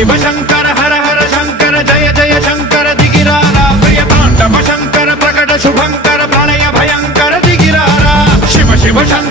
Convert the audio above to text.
शिव शंकर हर हर शंकर जय जय शंकर दिगिरारा प्रिय तांडव शंकर प्रकट शुभंकर प्रणय भयंकर दिगिरारा शिव शिव शंकर